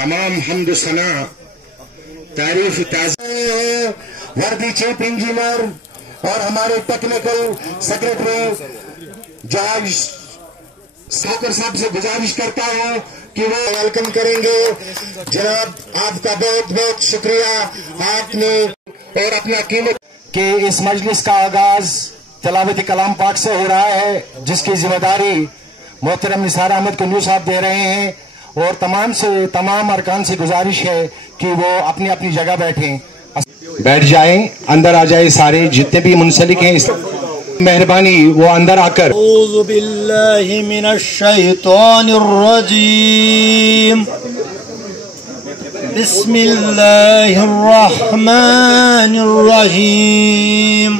तमाम हम्द सना तारीफ वर्दी चीफ इंजीनियर और हमारे टेक्निकल सेक्रेटरी जॉर्ज साकर साहब से गुजारिश करता हूं कि वो वेलकम करेंगे। जनाब आपका बहुत बहुत शुक्रिया, आपने और अपना कीमत कि इस मजलिस का आगाज तिलावत कलाम पाक से हो रहा है, जिसकी जिम्मेदारी मोहतरम निसार अहमद कुंजू साहब दे रहे हैं। और तमाम अरकान से गुजारिश है कि वो अपनी अपनी जगह बैठ जाएं, अंदर आ जाए सारे जितने भी मुंसलिक हैं। मेहरबानी वो अंदर आकर औज़ु बिल्लाहि मिनश शैतानिर रजीम बिस्मिल्लाहिर रहमानिर रहीम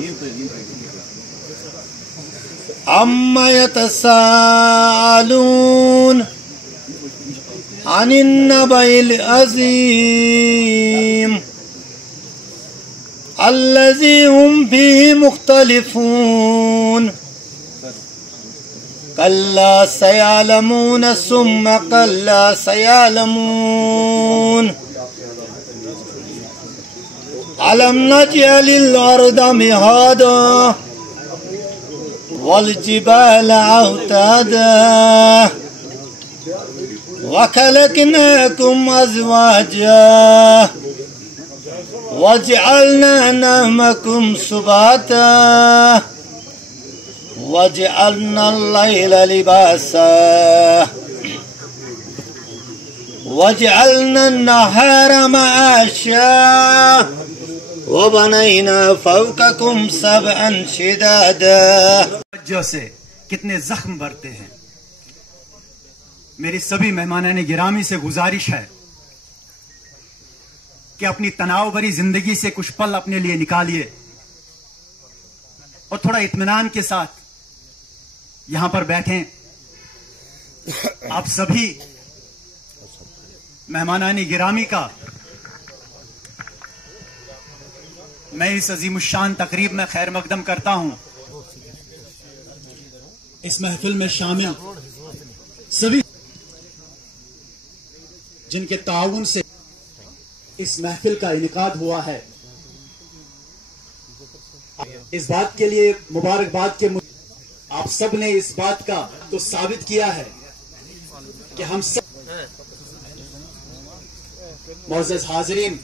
अम्मा यतसाअलून अनिन नबइल अज़ीम अल्लज़ी हुम फ़ीही मुख्तलिफ़ून कल्ला सयअलमून सुम्मा कल्ला सयअलमून अलम नजअलिल अर्दा मिहादा वल जिबाला औतादा व खलक़नाकुम अज़वाजा वजअलना नौमकुम सुबाता वजअलना अल-लैला लिबासा वजअलना अन-नहारा मआशा वबनैना फौककुम सबअन शिदादा। से कितने जख्म भरते हैं। मेरी सभी मेहमानाने गिरामी से गुजारिश है कि अपनी तनाव भरी जिंदगी से कुछ पल अपने लिए निकालिए और थोड़ा इत्मीनान के साथ यहां पर बैठें। आप सभी मेहमानाने गिरामी का मैं इस अजीमुश्शान तकरीब में खैर मकदम करता हूं। इस महफिल में शामिल सभी जिनके ताउन से इस महफिल का इनेकाद हुआ है, इस बात के लिए मुबारकबाद के आप सब ने इस बात का तो साबित किया है कि हम सब मुअज़्ज़ज़ हाज़रीन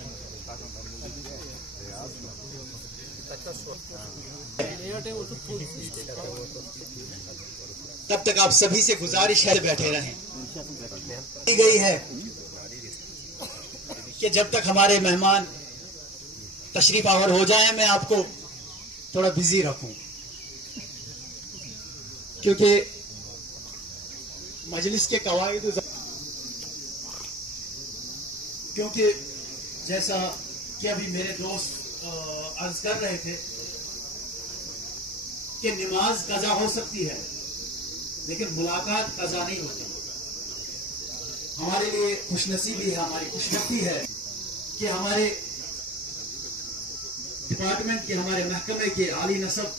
तब तक आप सभी से गुजारिश है बैठे रहें। गई है कि जब तक हमारे मेहमान तशरीफ आवर हो जाएं मैं आपको थोड़ा बिजी रखूं, क्योंकि मजलिस के कवायद क्योंकि जैसा कि अभी मेरे दोस्त अर्ज कर रहे थे कि नमाज कज़ा हो सकती है लेकिन मुलाकात कज़ा नहीं होती। हमारे लिए खुशनसीबी है, हमारी खुशबख्ती है कि हमारे डिपार्टमेंट के, हमारे महकमे के आली नसब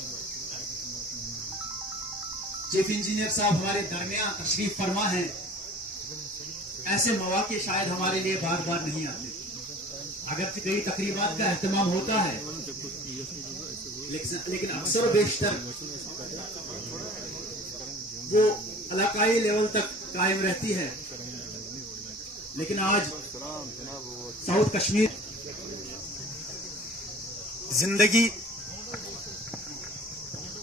चीफ इंजीनियर साहब हमारे दरमियान तशरीफ फरमा है। ऐसे मौके शायद हमारे लिए बार बार नहीं आते। अगर कई तकरीबात का एहतमाम होता है लेकिन अक्सर बेशतर वो इलाकाई लेवल तक कायम रहती है। लेकिन आज साउथ कश्मीर जिंदगी,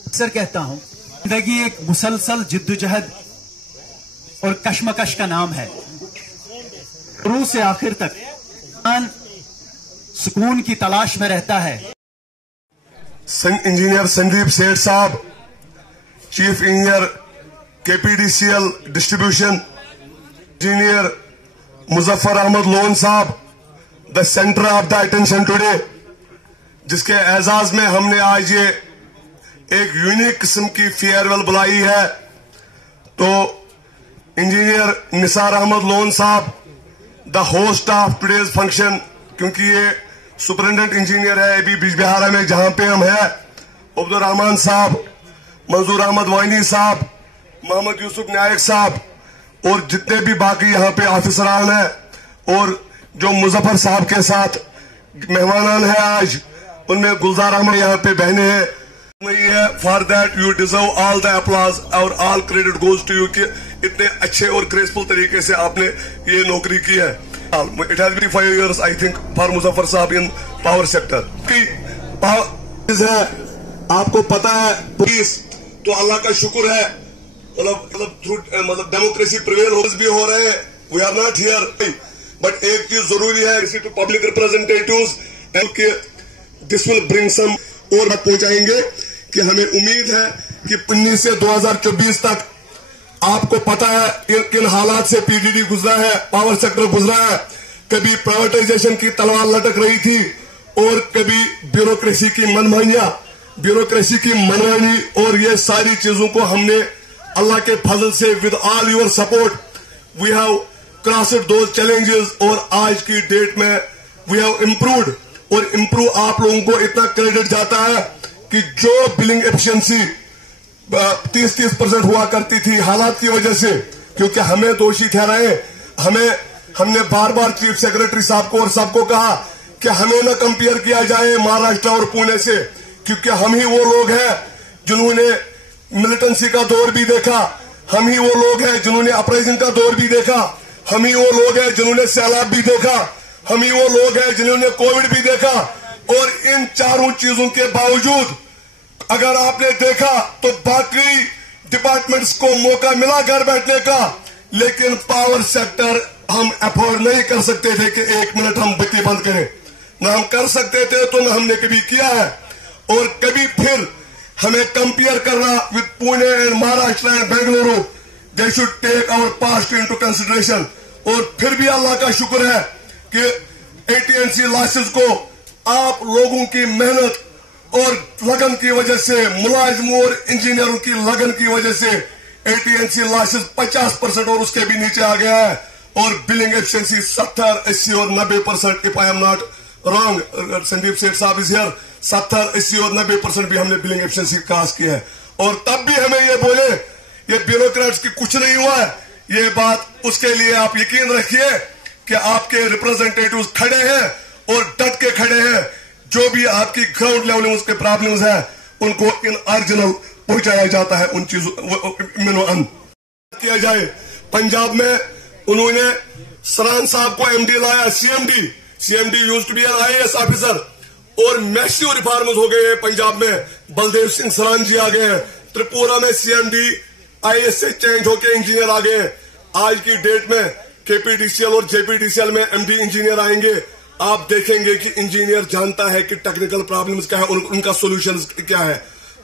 अक्सर कहता हूं, जिंदगी एक मुसलसल जिद्दोजहद और कश्मकश का नाम है। शुरू से आखिर तक इंसान सुकून की तलाश में रहता है। इंजीनियर संदीप सेठ साहब, chief engineer KPDCL distribution, engineer Muzaffar Ahmad Lone साहब, the centre of the attention today, जिसके एजाज में हमने आज ये एक यूनिक किस्म की फेयरवेल बुलाई है। तो इंजीनियर निसार अहमद लोन साहब, the host of today's function, क्योंकि ये सुपरिटेंडेंट इंजीनियर है अभी बिजबिहारा में जहां पे हम है, अब्दुल रहमान साहब, मंजूर अहमद वाइनी साहब, मोहम्मद यूसुफ नायक साहब और जितने भी बाकी यहाँ पे ऑफिसरान हैं, और जो मुजफ्फर साहब के साथ मेहमानान है आज, उनमें गुलजार अहमद यहाँ पे बहने हैं। नहीं है for that you deserve all the applause और all credit goes to you कि इतने अच्छे और ग्रेसफुल तरीके से आपने ये नौकरी की है। It has been 5 years I think for Muzaffar sahab in power sector की है। आपको पता है पुलिस तो अल्लाह का शुक्र है, मतलब डेमोक्रेसी प्रिवेल भी हो रहे हैं। We are not here, but एक चीज जरूरी है to public representatives this will bring some और बात पहुंचाएंगे कि हमें उम्मीद है कि 19 से 2024 तक आपको पता है किन हालात से पीडीडी गुजरा है, पावर सेक्टर गुजरा है। कभी प्राइवेटाइजेशन की तलवार लटक रही थी और कभी ब्यूरोक्रेसी की मनमानी, और ये सारी चीजों को हमने अल्लाह के फजल से with all your support we have crossed those challenges और आज की डेट में वी हैव इम्प्रूव्ड। और इम्प्रूव आप लोगों को इतना क्रेडिट जाता है कि जो बिलिंग एफिशिएंसी 30% हुआ करती थी हालात की वजह से, क्योंकि हमें दोषी ठहराए, हमने बार बार चीफ सेक्रेटरी साहब को और सबको कहा कि हमें न कंपेयर किया जाए महाराष्ट्र और पुणे से, क्योंकि हम ही वो लोग हैं जिन्होंने मिलिटेंसी का दौर भी देखा, हम ही वो लोग हैं जिन्होंने अपराइजिंग का दौर भी देखा, हम ही वो लोग हैं जिन्होंने सैलाब भी देखा, हम ही वो लोग हैं जिन्होंने कोविड भी देखा। और इन चारों चीजों के बावजूद अगर आपने देखा तो बाकी डिपार्टमेंट्स को मौका मिला घर बैठने का, लेकिन पावर सेक्टर हम अफोर्ड नहीं कर सकते थे कि 1 मिनट हम बत्ती बंद करें। ना हम कर सकते थे तो ना हमने कभी किया है। और कभी फिर हमें कंपेयर करना with Pune and Maharashtra and Bengaluru, they should take our past into consideration. और फिर भी अल्लाह का शुक्र है कि AT&C लॉसेस को आप लोगों की मेहनत और लगन की वजह से, मुलाजिमों और इंजीनियरों की लगन की वजह से AT&C लॉसेस 50% और उसके भी नीचे आ गया है। और बिलिंग एफिशिएंसी 70, 80 और 90%, if I am not wrong, Sandeep Seth साहब इज हियर, 70, 80 और 90% भी हमने बिलिंग एफिशिएंसी क्रॉस की है। और तब भी हमें ये बोले ये ब्यूरोक्रेट्स की कुछ नहीं हुआ है, ये बात उसके लिए आप यकीन रखिए कि आपके रिप्रेजेंटेटिव्स खड़े हैं और डट के खड़े हैं। जो भी आपकी ग्राउंड लेवल में उसके प्रॉब्लम्स हैं उनको इन ओरिजिनल पहुंचाया जाता है, उन चीजों किया जाए। पंजाब में उन्होंने सरान साहब को MD लाया, CMD used to be an IAS officer, और मैसिव रिफॉर्म्स हो गए हैं पंजाब में। बलदेव सिंह सरान जी आ गए हैं, त्रिपुरा में CMD IAS से चेंज होकर इंजीनियर आ गए। आज की डेट में KPDCL और JPDCL में MD इंजीनियर आएंगे। आप देखेंगे कि इंजीनियर जानता है कि टेक्निकल प्रॉब्लम्स क्या है, उनका सोल्यूशन क्या है।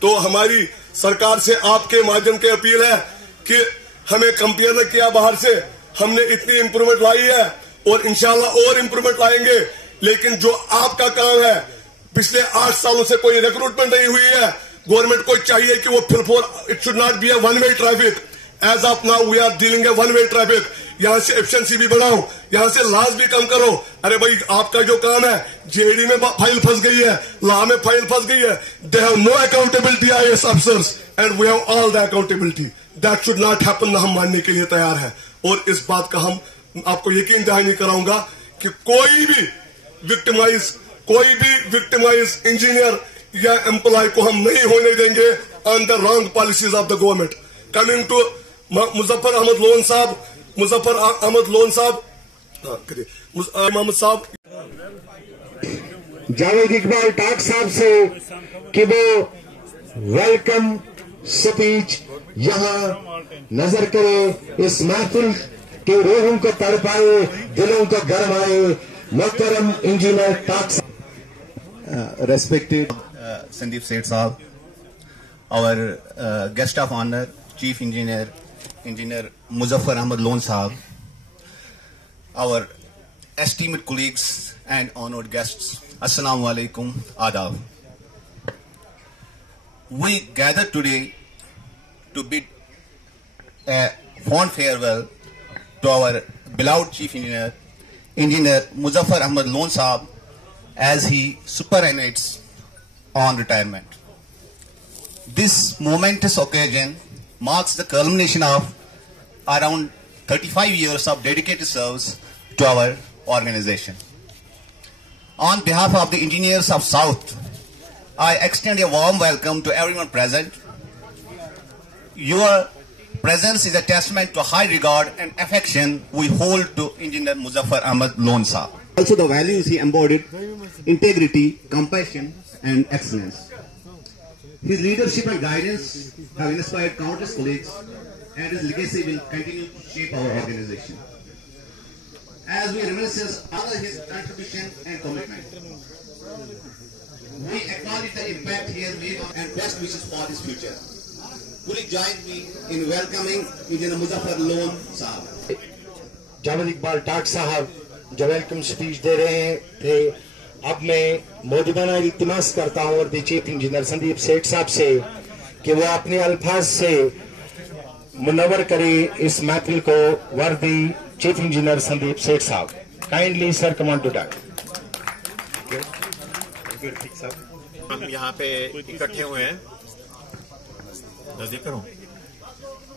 तो हमारी सरकार से आपके माध्यम के अपील है कि हमें कंपेयर न किया बाहर से, हमने इतनी इंप्रूवमेंट लाई है और इंशाल्लाह और इंप्रूवमेंट लाएंगे। लेकिन जो आपका काम है, पिछले 8 सालों से कोई रिक्रूटमेंट नहीं हुई है। गवर्नमेंट को चाहिए कि वो it should not be a one way traffic. As of now we are dealing a one way traffic. यहां से एफिशिएंसी भी बढ़ाओ, यहां से लॉस भी कम करो। अरे भाई आपका जो काम है, JD में फाइल फंस गई है, लॉ में फाइल फंस गई है, they have no accountability IAS officers and we have all the accountability. That should not happen. हम मानने के लिए तैयार है। और इस बात का हम आपको यकीन दहानी कराऊंगा कि कोई भी विक्टिमाइज इंजीनियर या एम्प्लॉय को हम नहीं होने देंगे on the wrong policies of the government. Coming to Muzaffar Ahmad Lone sahab, Mohammad साहब, जावेद इकबाल टाक साहब से कि वो वेलकम स्पीच यहां नजर करे, इस महफिल के रूहों को तड़पाए, दिलों को गरमाए। मोहतरम इंजीनियर टाक साहब। Respected Sandeep Seth Saab, our guest of honor, Chief Engineer Muzaffar Ahmad Lone Saab, our esteemed colleagues and honored guests, Assalamu alaikum, Adab. We gather today to bid a fond farewell to our beloved Chief Engineer Muzaffar Ahmad Lone Saab as he superannuates on retirement. This momentous occasion marks the culmination of around 35 years of dedicated service to our organization. On behalf of the engineers of South, I extend a warm welcome to everyone present. Your presence is a testament to high regard and affection we hold to Engineer Muzaffar Ahmad Lone Saab. Also the values he embodied: integrity, compassion and excellence. His leadership and guidance have inspired countless colleagues, and his legacy will continue to shape our organization. As we reminisce honor his contribution and commitment, we acknowledge the impact he has made and best wishes for his future. Please join me in welcoming Engineer Muzaffar Lone Saab. Javed Iqbal टाट साहब जो welcome speech दे रहे थे, अब मैं मोदिबाना इल्तिमास करता हूं और दी चीफ इंजीनियर संदीप सेठ साहब से कि वो अपने अल्फाज से मुनव्वर करे इस महफिल को। वर्दी chief engineer Sandeep Seth sahab, kindly sir come on to talk. हम यहाँ पे इकट्ठे हुए हैं, नजदीक करूं,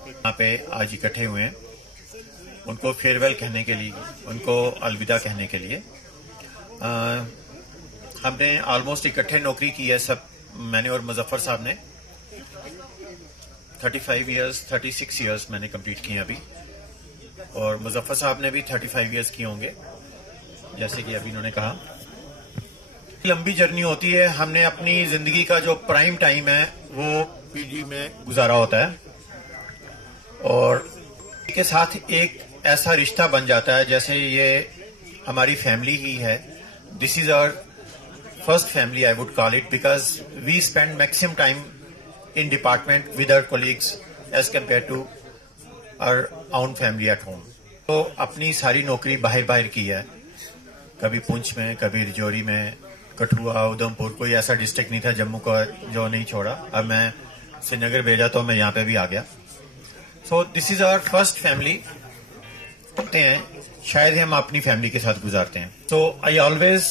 यहाँ पे आज इकट्ठे हुए हैं उनको फेयरवेल कहने के लिए, उनको अलविदा कहने के लिए। हमने ऑलमोस्ट इकट्ठे नौकरी की है सब, मैंने और मुजफ्फर साहब ने 36 इयर्स मैंने कंप्लीट किए अभी, और मुजफ्फर साहब ने भी 35 इयर्स किए होंगे, जैसे कि अभी इन्होंने कहा। लंबी जर्नी होती है, हमने अपनी जिंदगी का जो प्राइम टाइम है वो पीजी में गुजारा होता है, और के साथ एक ऐसा रिश्ता बन जाता है जैसे ये हमारी फैमिली ही है। This is our first family, I would call it, because we spend maximum time in department with our colleagues as compared to our own family at home. तो अपनी सारी नौकरी बाहर की है, कभी पुंछ में, कभी रिजौरी में, कठुआ, उधमपुर, कोई ऐसा डिस्ट्रिक्ट नहीं था जम्मू का जो नहीं छोड़ा। अब मैं श्रीनगर भेजा तो मैं यहाँ पे भी आ गया। So this is our first family. होते हैं शायद हम अपनी फैमिली के साथ गुजारते हैं। So I always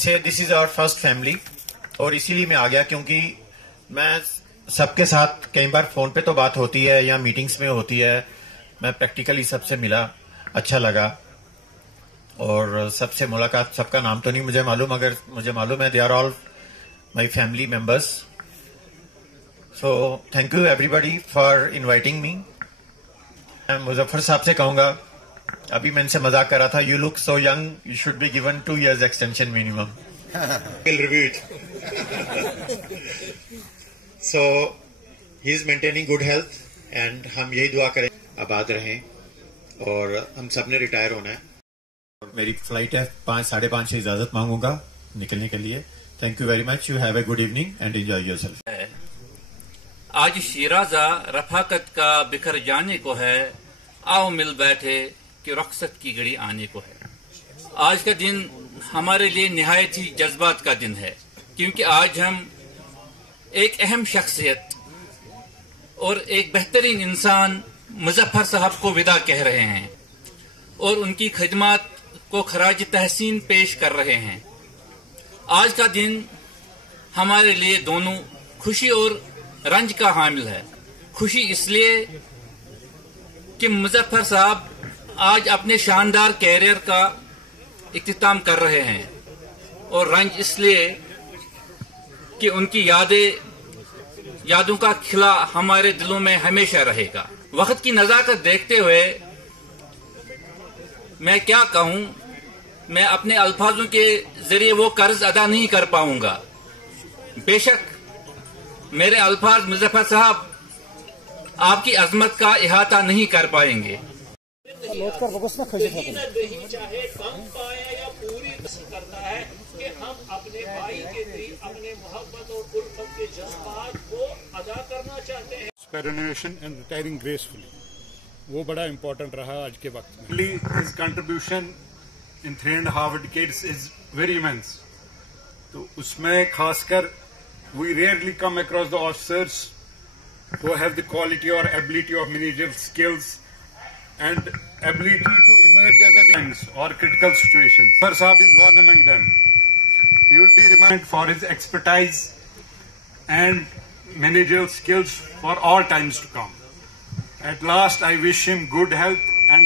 say this is our first family, और इसीलिए मैं आ गया क्योंकि मैं सबके साथ कई बार फोन पे तो बात होती है या मीटिंग्स में होती है, मैं प्रैक्टिकली सबसे मिला, अच्छा लगा, और सबसे मुलाकात, सबका नाम तो नहीं मुझे मालूम, अगर मुझे मालूम है they are all my family members. So thank you everybody for inviting me. मैं मुजफ्फर साहब से कहूंगा, अभी मैं इनसे मजाक कर रहा था, you look so young, you should be given 2 years extension minimum. So he is maintaining good health and हम यही दुआ करें आबाद रहें, और हम सब ने रिटायर होना है। मेरी फ्लाइट है 5-5:30 से इजाजत मांगूंगा निकलने के लिए। Thank you very much, you have a good evening and enjoy yourself. आज शिराजा रफाकत का बिखर जाने को है, आओ मिल बैठे कि रुखसत की घड़ी आने को है। आज का दिन हमारे लिए निहायत ही जज्बात का दिन है, क्योंकि आज हम एक अहम शख्सियत और एक बेहतरीन इंसान मुजफ्फर साहब को विदा कह रहे हैं और उनकी खिदमत को खराज तहसीन पेश कर रहे हैं। आज का दिन हमारे लिए दोनों खुशी और रंज का हामिल है। खुशी इसलिए कि मुजफ्फर साहब आज अपने शानदार कैरियर का इख्तिताम कर रहे हैं, और रंज इसलिए कि उनकी यादों का खिला हमारे दिलों में हमेशा रहेगा। वक्त की नजाकत देखते हुए मैं क्या कहूं, मैं अपने अल्फाजों के जरिए वो कर्ज अदा नहीं कर पाऊंगा। बेशक मेरे अल्फाज मुजफ्फर साहब आपकी अजमत का इहाता नहीं कर पाएंगे। करता है कि हम अपने भाई के लिए अपने मोहब्बत और उल्फत के जज्बात को अदा करना चाहते हैं। Superannuation and retiring gracefully, वो बड़ा इम्पोर्टेंट रहा आज के वक्त में। His contribution in 3.5 decades is very immense. तो उसमें खासकर we rarely come across the officers who have the quality or ability of managerial skills and ability to emerge as a or critical situations. Sir Saab is one among them. He will be remembered for his expertise and managerial skills for all times to come. At last, I wish him good health and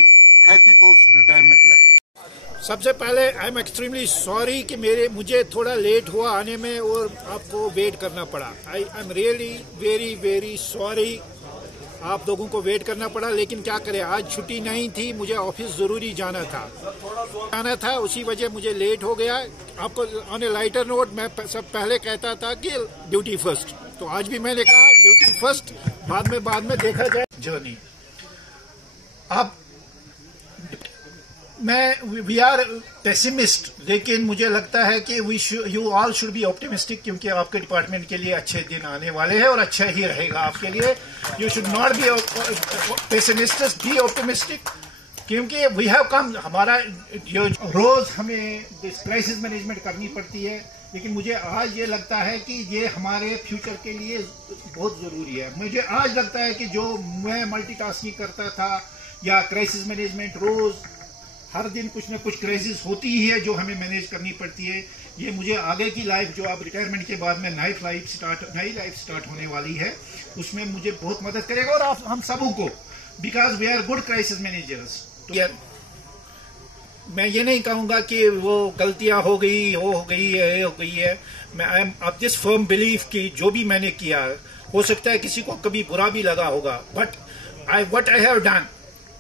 happy post-retirement life. सबसे पहले I am extremely sorry कि मुझे थोड़ा late हुआ आने में और आपको वेट करना पड़ा। I am really very very sorry, आप लोगों को वेट करना पड़ा। लेकिन क्या करें, आज छुट्टी नहीं थी, मुझे ऑफिस ज़रूरी जाना था, उसी वजह मुझे लेट हो गया। आपको ऑन ए लाइटर नोट मैं सब पहले कहता था कि ड्यूटी फर्स्ट, तो आज भी मैंने कहा ड्यूटी फर्स्ट, बाद में देखा जाए जर्नी। अब वी आर पेसिमिस्ट, लेकिन मुझे लगता है कि you all should be optimistic, क्योंकि आपके डिपार्टमेंट के लिए अच्छे दिन आने वाले हैं और अच्छा ही रहेगा आपके लिए। You should not B pessimistic, be optimistic, क्योंकि वी हैव कम, हमारा जो रोज हमें क्राइसिस मैनेजमेंट करनी पड़ती है, लेकिन मुझे आज ये लगता है कि ये हमारे फ्यूचर के लिए बहुत ज़रूरी है। मुझे आज लगता है कि जो मैं मल्टीटास्किंग करता था या क्राइसिस मैनेजमेंट, रोज हर दिन कुछ ना कुछ क्राइसिस होती ही है जो हमें मैनेज करनी पड़ती है। ये मुझे आगे की लाइफ, जो अब रिटायरमेंट के बाद में नई लाइफ स्टार्ट होने वाली है, उसमें मुझे बहुत मदद करेगा और हम सबों को, because we are good crisis managers. तो मैं ये नहीं कहूँगा कि वो गलतियाँ हो गई है। मैं I am of this firm belief कि जो भी मैंने किया, हो सकता है किसी को कभी बुरा भी लगा होगा, but what I have done,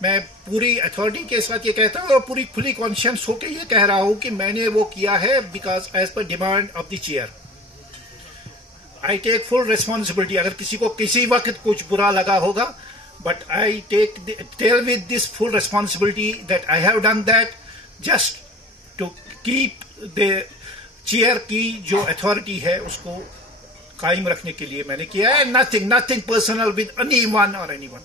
मैं पूरी अथॉरिटी के साथ ये कहता हूँ और पूरी खुली कॉन्शियस होकर ये कह रहा हूँ कि मैंने वो किया है because as per demand of the chair. I take full responsibility. अगर किसी को किसी वक्त कुछ बुरा लगा होगा, but I tell with this full responsibility that I have done that just to keep the chair की जो अथॉरिटी है उसको कायम रखने के लिए मैंने किया है। नथिंग पर्सनल विद एनीवन और एनीवन।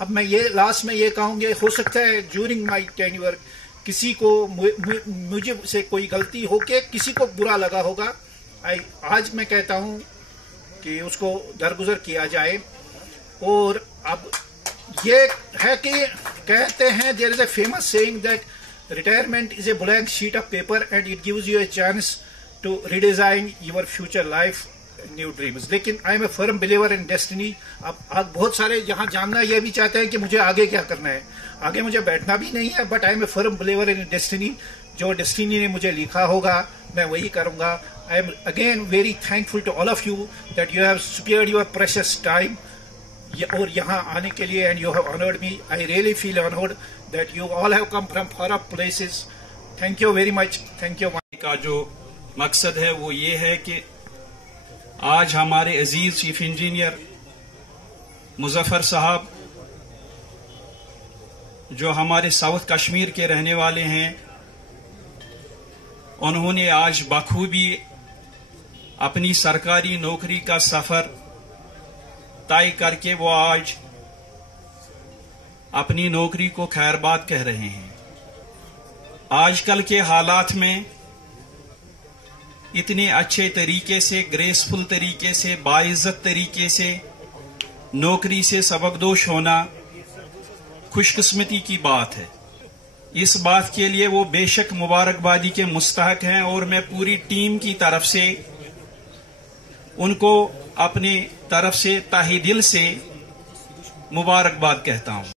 अब मैं ये लास्ट में ये कहूँगी, हो सकता है ड्यूरिंग माई टेन्योर किसी को मुझे से कोई गलती हो के किसी को बुरा लगा होगा। आज मैं कहता हूँ कि उसको दरगुजर किया जाए। और अब ये है कि कहते हैं, there is a famous saying that retirement is a blank sheet of paper and it gives you a chance to redesign your future life, new dreams. लेकिन I am a firm believer in destiny. अब बहुत सारे यहाँ जानना ये भी चाहते हैं कि मुझे आगे क्या करना है। आगे मुझे बैठना भी नहीं है, but I am a firm believer in destiny. जो डेस्टिनी ने मुझे लिखा होगा मैं वही करूंगा। I am again very thankful to all of you that you have spared your precious time और यहाँ आने के लिए, and you have honoured me. I really feel honoured that you all have come from far of places. Thank you very much. Thank you. का जो मकसद है वो ये है कि आज हमारे अजीज चीफ इंजीनियर मुजफ्फर साहब, जो हमारे साउथ कश्मीर के रहने वाले हैं, उन्होंने आज बखूबी अपनी सरकारी नौकरी का सफर तय करके वो आज अपनी नौकरी को खैरबाद कह रहे हैं। आजकल के हालात में इतने अच्छे तरीके से, ग्रेसफुल तरीके से, बाइज्जत तरीके से नौकरी से सबकदोश होना खुशकिस्मती की बात है। इस बात के लिए वो बेशक मुबारकबादी के मुस्तहक हैं और मैं पूरी टीम की तरफ से उनको अपने तरफ से तहे दिल से मुबारकबाद कहता हूं।